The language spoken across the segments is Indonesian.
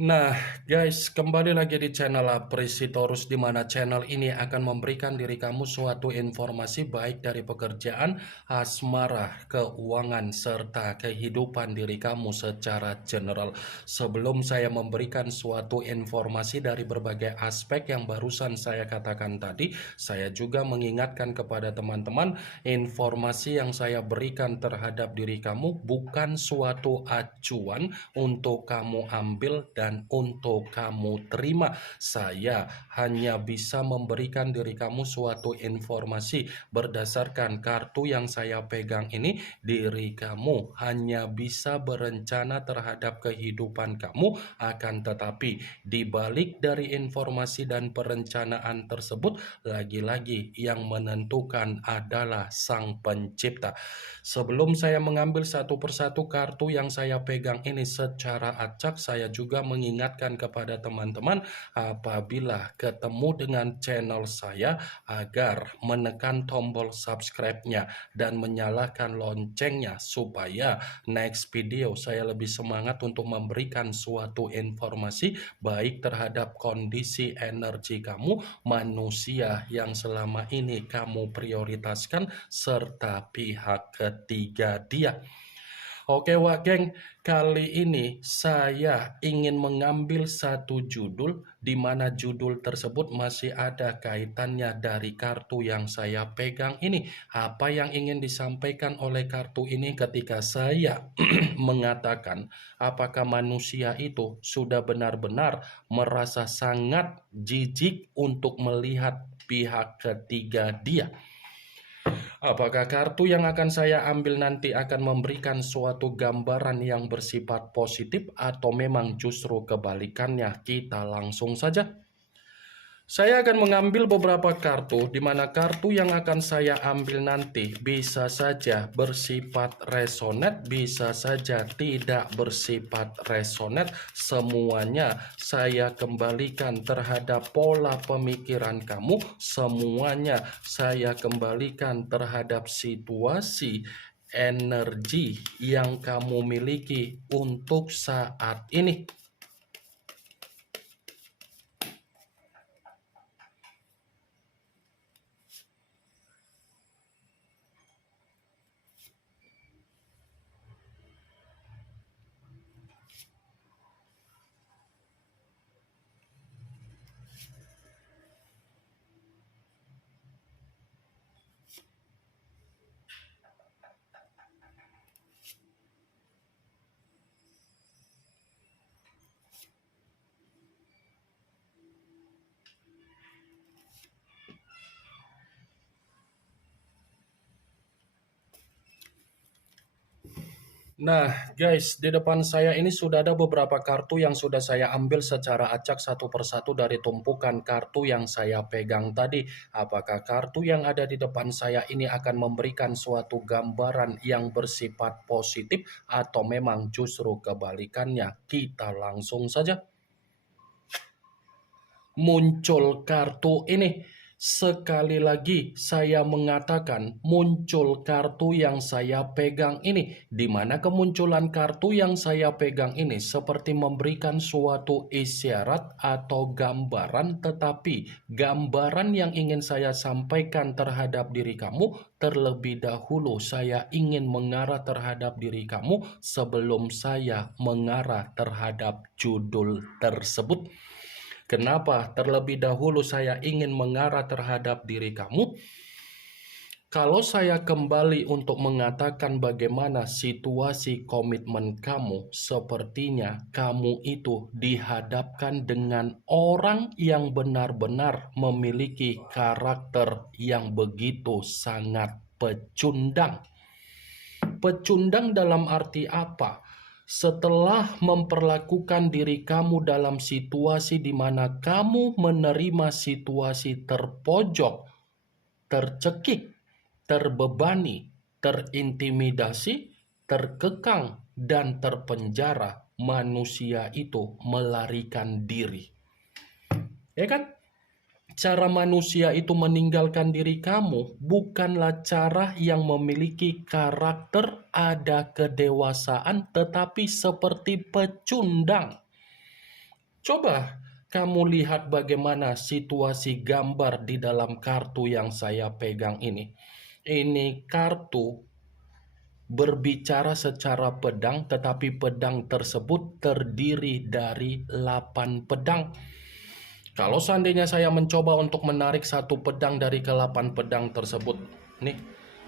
Nah, guys, kembali lagi di channel Apresitorus, di mana channel ini akan memberikan diri kamu suatu informasi baik dari pekerjaan, asmara, keuangan, serta kehidupan diri kamu secara general. Sebelum saya memberikan suatu informasi dari berbagai aspek yang barusan saya katakan tadi, saya juga mengingatkan kepada teman-teman, informasi yang saya berikan terhadap diri kamu bukan suatu acuan untuk kamu ambil dan untuk kamu terima. Saya hanya bisa memberikan diri kamu suatu informasi berdasarkan kartu yang saya pegang ini. Diri kamu hanya bisa berencana terhadap kehidupan kamu, akan tetapi di balik dari informasi dan perencanaan tersebut, lagi-lagi yang menentukan adalah Sang Pencipta. Sebelum saya mengambil satu persatu kartu yang saya pegang ini secara acak, saya juga mengingatkan kepada teman-teman apabila ketemu dengan channel saya agar menekan tombol subscribe-nya dan menyalakan loncengnya supaya next video saya lebih semangat untuk memberikan suatu informasi baik terhadap kondisi energi kamu, manusia yang selama ini kamu prioritaskan, serta pihak ketiga dia. Oke Wak Geng, kali ini saya ingin mengambil satu judul di mana judul tersebut masih ada kaitannya dari kartu yang saya pegang ini. Apa yang ingin disampaikan oleh kartu ini ketika saya mengatakan apakah manusia itu sudah benar-benar merasa sangat jijik untuk melihat pihak ketiga dia? Apakah kartu yang akan saya ambil nanti akan memberikan suatu gambaran yang bersifat positif atau memang justru kebalikannya? Kita langsung saja. Saya akan mengambil beberapa kartu, di mana kartu yang akan saya ambil nanti bisa saja bersifat resonate, bisa saja tidak bersifat resonate. Semuanya saya kembalikan terhadap pola pemikiran kamu, semuanya saya kembalikan terhadap situasi energi yang kamu miliki untuk saat ini. Nah, guys, di depan saya ini sudah ada beberapa kartu yang sudah saya ambil secara acak satu persatu dari tumpukan kartu yang saya pegang tadi. Apakah kartu yang ada di depan saya ini akan memberikan suatu gambaran yang bersifat positif atau memang justru kebalikannya? Kita langsung saja. Muncul kartu ini. Sekali lagi saya mengatakan muncul kartu yang saya pegang ini, di mana kemunculan kartu yang saya pegang ini seperti memberikan suatu isyarat atau gambaran, tetapi gambaran yang ingin saya sampaikan terhadap diri kamu, terlebih dahulu saya ingin mengarah terhadap diri kamu sebelum saya mengarah terhadap judul tersebut. Kenapa terlebih dahulu saya ingin mengarah terhadap diri kamu? Kalau saya kembali untuk mengatakan bagaimana situasi komitmen kamu, sepertinya kamu itu dihadapkan dengan orang yang benar-benar memiliki karakter yang begitu sangat pecundang. Pecundang dalam arti apa? Setelah memperlakukan diri kamu dalam situasi di mana kamu menerima situasi terpojok, tercekik, terbebani, terintimidasi, terkekang, dan terpenjara, manusia itu melarikan diri. Ya kan? Cara manusia itu meninggalkan diri kamu bukanlah cara yang memiliki karakter ada kedewasaan, tetapi seperti pecundang. Coba kamu lihat bagaimana situasi gambar di dalam kartu yang saya pegang ini. Ini kartu berbicara secara pedang, tetapi pedang tersebut terdiri dari 8 pedang. Kalau seandainya saya mencoba untuk menarik satu pedang dari ke-8 pedang tersebut, nih,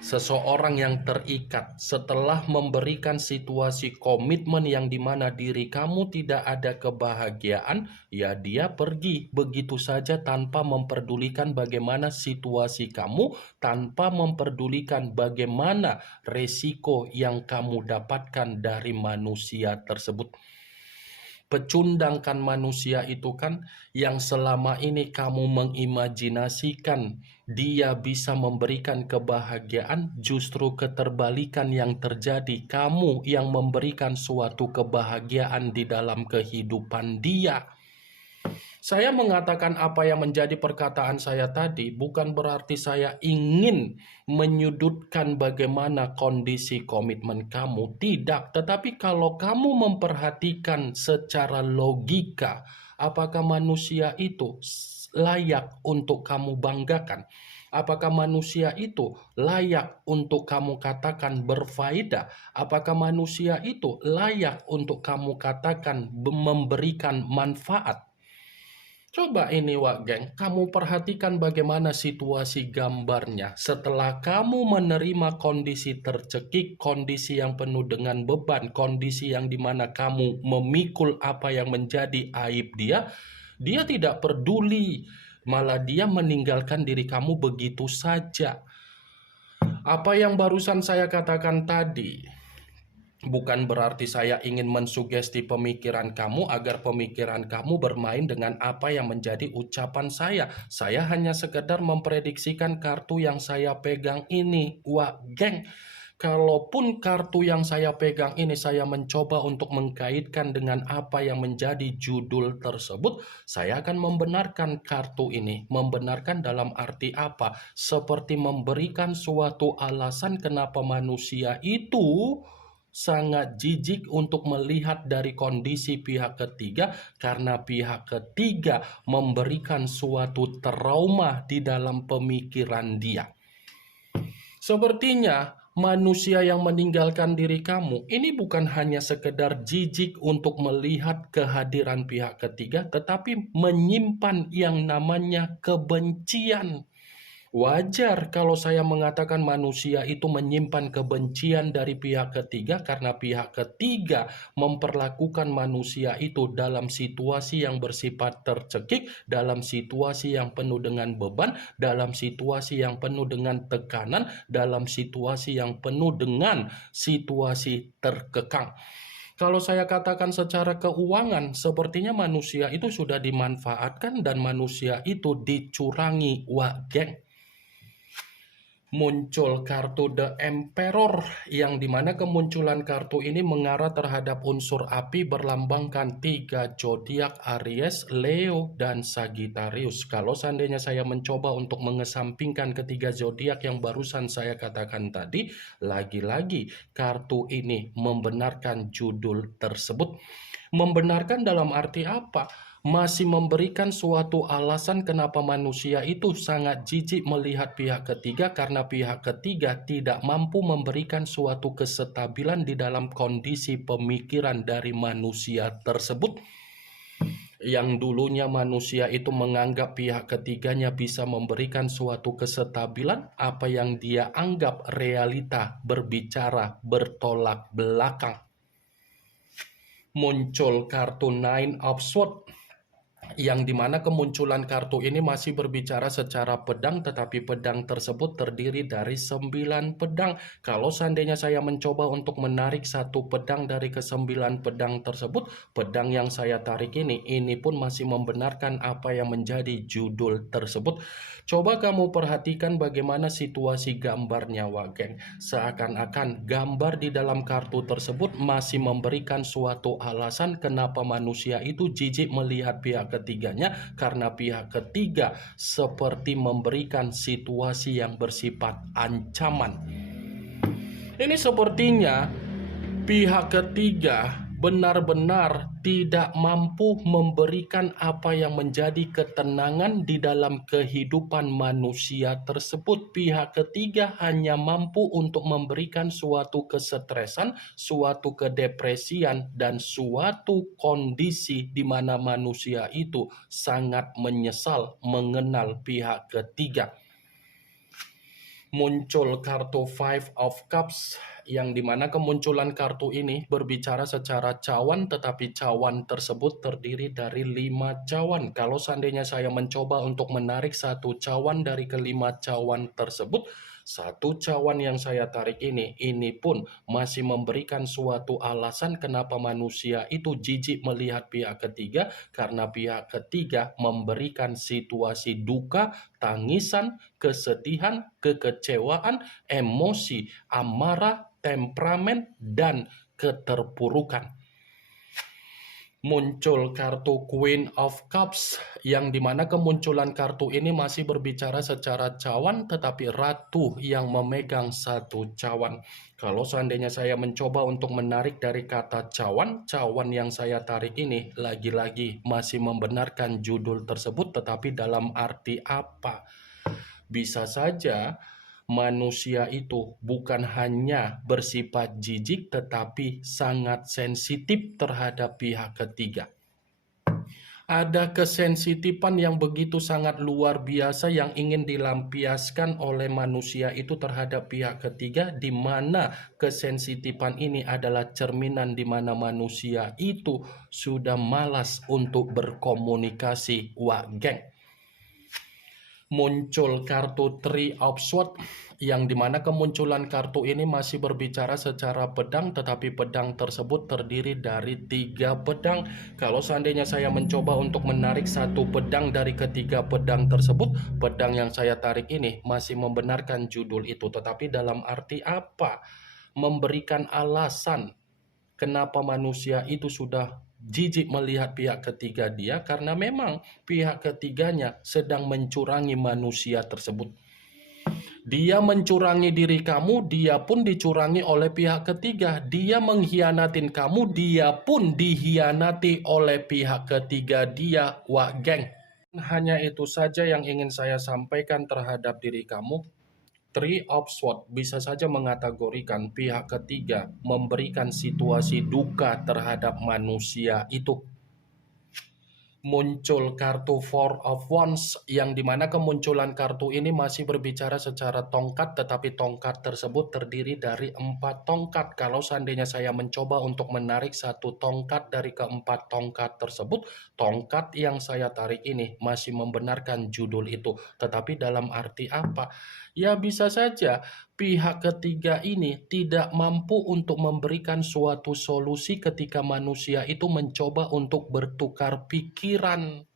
seseorang yang terikat setelah memberikan situasi komitmen yang dimana diri kamu tidak ada kebahagiaan, ya dia pergi begitu saja tanpa memperdulikan bagaimana situasi kamu, tanpa memperdulikan bagaimana resiko yang kamu dapatkan dari manusia tersebut. Pecundangkan manusia itu kan yang selama ini kamu mengimajinasikan dia bisa memberikan kebahagiaan, justru keterbalikan yang terjadi. Kamu yang memberikan suatu kebahagiaan di dalam kehidupan dia. Saya mengatakan apa yang menjadi perkataan saya tadi bukan berarti saya ingin menyudutkan bagaimana kondisi komitmen kamu. Tidak, tetapi kalau kamu memperhatikan secara logika, apakah manusia itu layak untuk kamu banggakan? Apakah manusia itu layak untuk kamu katakan berfaedah? Apakah manusia itu layak untuk kamu katakan memberikan manfaat? Coba ini Wak Geng, kamu perhatikan bagaimana situasi gambarnya. Setelah kamu menerima kondisi tercekik, kondisi yang penuh dengan beban, kondisi yang dimana kamu memikul apa yang menjadi aib dia tidak peduli. Malah dia meninggalkan diri kamu begitu saja. Apa yang barusan saya katakan tadi, bukan berarti saya ingin mensugesti pemikiran kamu agar pemikiran kamu bermain dengan apa yang menjadi ucapan saya. Saya hanya sekedar memprediksikan kartu yang saya pegang ini. Wah, geng. Kalaupun kartu yang saya pegang ini saya mencoba untuk mengkaitkan dengan apa yang menjadi judul tersebut, saya akan membenarkan kartu ini. Membenarkan dalam arti apa? Seperti memberikan suatu alasan kenapa manusia itu sangat jijik untuk melihat dari kondisi pihak ketiga karena pihak ketiga memberikan suatu trauma di dalam pemikiran dia. Sepertinya manusia yang meninggalkan diri kamu ini bukan hanya sekedar jijik untuk melihat kehadiran pihak ketiga, tetapi menyimpan yang namanya kebencian. Wajar kalau saya mengatakan manusia itu menyimpan kebencian dari pihak ketiga karena pihak ketiga memperlakukan manusia itu dalam situasi yang bersifat tercekik, dalam situasi yang penuh dengan beban, dalam situasi yang penuh dengan tekanan, dalam situasi yang penuh dengan situasi terkekang. Kalau saya katakan secara keuangan, sepertinya manusia itu sudah dimanfaatkan dan manusia itu dicurangi. Wah, geng. Muncul kartu The Emperor yang dimana kemunculan kartu ini mengarah terhadap unsur api berlambangkan 3 zodiak Aries, Leo, dan Sagittarius. Kalau seandainya saya mencoba untuk mengesampingkan ketiga zodiak yang barusan saya katakan tadi, lagi-lagi kartu ini membenarkan judul tersebut. Membenarkan dalam arti apa? Masih memberikan suatu alasan kenapa manusia itu sangat jijik melihat pihak ketiga karena pihak ketiga tidak mampu memberikan suatu kestabilan di dalam kondisi pemikiran dari manusia tersebut. Yang dulunya manusia itu menganggap pihak ketiganya bisa memberikan suatu kestabilan, apa yang dia anggap realita berbicara bertolak belakang. Muncul kartu Nine of Swords yang dimana kemunculan kartu ini masih berbicara secara pedang, tetapi pedang tersebut terdiri dari 9 pedang. Kalau seandainya saya mencoba untuk menarik satu pedang dari ke-9 pedang tersebut, pedang yang saya tarik ini pun masih membenarkan apa yang menjadi judul tersebut. Coba kamu perhatikan bagaimana situasi gambarnya, Wageng. Seakan-akan gambar di dalam kartu tersebut masih memberikan suatu alasan kenapa manusia itu jijik melihat pihak ketiganya karena pihak ketiga seperti memberikan situasi yang bersifat ancaman. Ini sepertinya pihak ketiga benar-benar tidak mampu memberikan apa yang menjadi ketenangan di dalam kehidupan manusia tersebut. Pihak ketiga hanya mampu untuk memberikan suatu kesetresan, suatu kedepresian, dan suatu kondisi di mana manusia itu sangat menyesal mengenal pihak ketiga. Muncul kartu Five of Cups, yang dimana kemunculan kartu ini berbicara secara cawan, tetapi cawan tersebut terdiri dari 5 cawan. Kalau seandainya saya mencoba untuk menarik satu cawan dari kelima cawan tersebut, satu cawan yang saya tarik ini pun masih memberikan suatu alasan kenapa manusia itu jijik melihat pihak ketiga, karena pihak ketiga memberikan situasi duka, tangisan, kesedihan, kekecewaan, emosi, amarah, temperamen, dan keterpurukan. Muncul kartu Queen of Cups, yang dimana kemunculan kartu ini masih berbicara secara cawan, tetapi ratu yang memegang satu cawan. Kalau seandainya saya mencoba untuk menarik dari kata cawan, cawan yang saya tarik ini lagi-lagi masih membenarkan judul tersebut, tetapi dalam arti apa? Bisa saja manusia itu bukan hanya bersifat jijik, tetapi sangat sensitif terhadap pihak ketiga. Ada kesensitifan yang begitu sangat luar biasa yang ingin dilampiaskan oleh manusia itu terhadap pihak ketiga, di mana kesensitifan ini adalah cerminan di mana manusia itu sudah malas untuk berkomunikasi. Wah, geng. Muncul kartu Three of Swords, yang dimana kemunculan kartu ini masih berbicara secara pedang, tetapi pedang tersebut terdiri dari 3 pedang. Kalau seandainya saya mencoba untuk menarik satu pedang dari ketiga pedang tersebut, pedang yang saya tarik ini masih membenarkan judul itu, tetapi dalam arti apa? Memberikan alasan kenapa manusia itu sudah jijik melihat pihak ketiga dia, karena memang pihak ketiganya sedang mencurangi manusia tersebut. Dia mencurangi diri kamu, dia pun dicurangi oleh pihak ketiga. Dia mengkhianatin kamu, dia pun dikhianati oleh pihak ketiga dia. Wah, geng. Hanya itu saja yang ingin saya sampaikan terhadap diri kamu. Three of Swords bisa saja mengategorikan pihak ketiga memberikan situasi duka terhadap manusia itu. Muncul kartu Four of Wands, yang dimana kemunculan kartu ini masih berbicara secara tongkat, tetapi tongkat tersebut terdiri dari 4 tongkat. Kalau seandainya saya mencoba untuk menarik satu tongkat dari keempat tongkat tersebut, tongkat yang saya tarik ini masih membenarkan judul itu. Tetapi dalam arti apa? Ya, bisa saja pihak ketiga ini tidak mampu untuk memberikan suatu solusi ketika manusia itu mencoba untuk bertukar pikiran.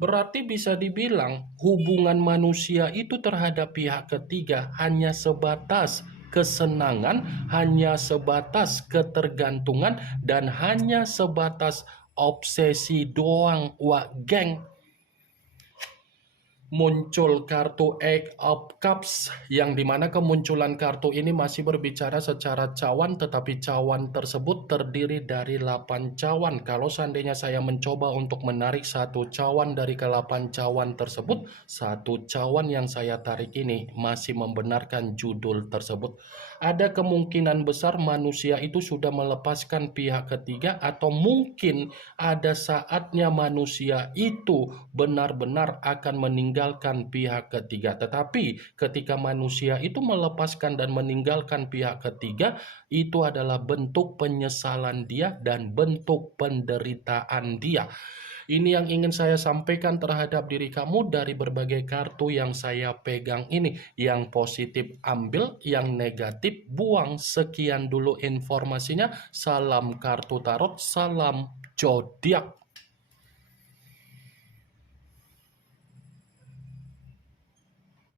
Berarti bisa dibilang hubungan manusia itu terhadap pihak ketiga hanya sebatas kesenangan, hanya sebatas ketergantungan, dan hanya sebatas obsesi doang. Wah, geng. Muncul kartu Eight of Cups, yang dimana kemunculan kartu ini masih berbicara secara cawan, tetapi cawan tersebut terdiri dari 8 cawan. Kalau seandainya saya mencoba untuk menarik satu cawan dari ke-8 cawan tersebut, satu cawan yang saya tarik ini masih membenarkan judul tersebut. Ada kemungkinan besar manusia itu sudah melepaskan pihak ketiga, atau mungkin ada saatnya manusia itu benar-benar akan meninggalkan pihak ketiga. Tetapi ketika manusia itu melepaskan dan meninggalkan pihak ketiga, itu adalah bentuk penyesalan dia dan bentuk penderitaan dia. Ini yang ingin saya sampaikan terhadap diri kamu dari berbagai kartu yang saya pegang ini. Yang positif ambil, yang negatif buang. Sekian dulu informasinya. Salam kartu tarot, salam zodiak.